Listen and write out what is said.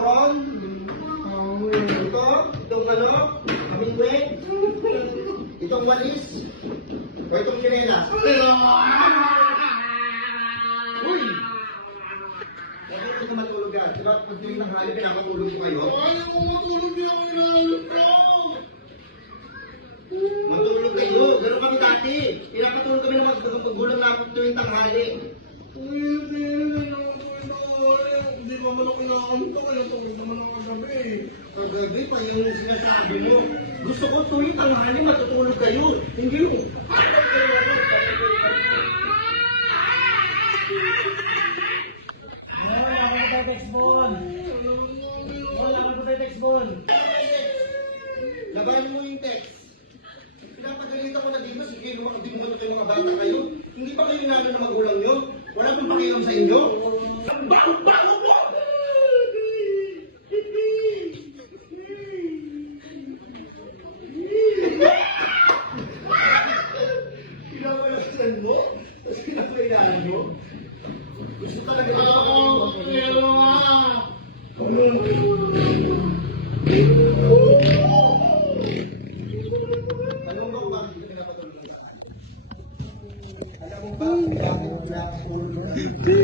Ron. Itong ano, kamingwit. Itong walis. O itong kirela. Uy! Sabi ko na matulog yan. Diba pag tuwing nanghali, pinakatulog ko kayo? Ayaw mo matulog di ako inaayos ko. Matulog kayo. Gano'n kami dati. Pinakatulog kami na maggulang na ako tuwing tanghali. Hindi mo naman ako inaantok. Kaya tulog naman ang kagabi. Kagabi pa yung sinasabi mo. Gusto ko tuwing tanghali matutulog kayo. Hindi mo. Wala ka na text ball. Wala ka na text ball. Labanan mo yung text. Pinapagalitan ko na dito. Sige, di mo kayo mga bata kayo. Hindi pa kayo nalo na magulang nyo. Wala pang pakialam sa inyo. Ang bago-bago mo! Pinapalasan mo? Tapos pinapailaan mo? Gusto talaga ito. Alam mo ba bakit ito pinapatulog sa akin? Alam mo ba bakit wala akong tulog?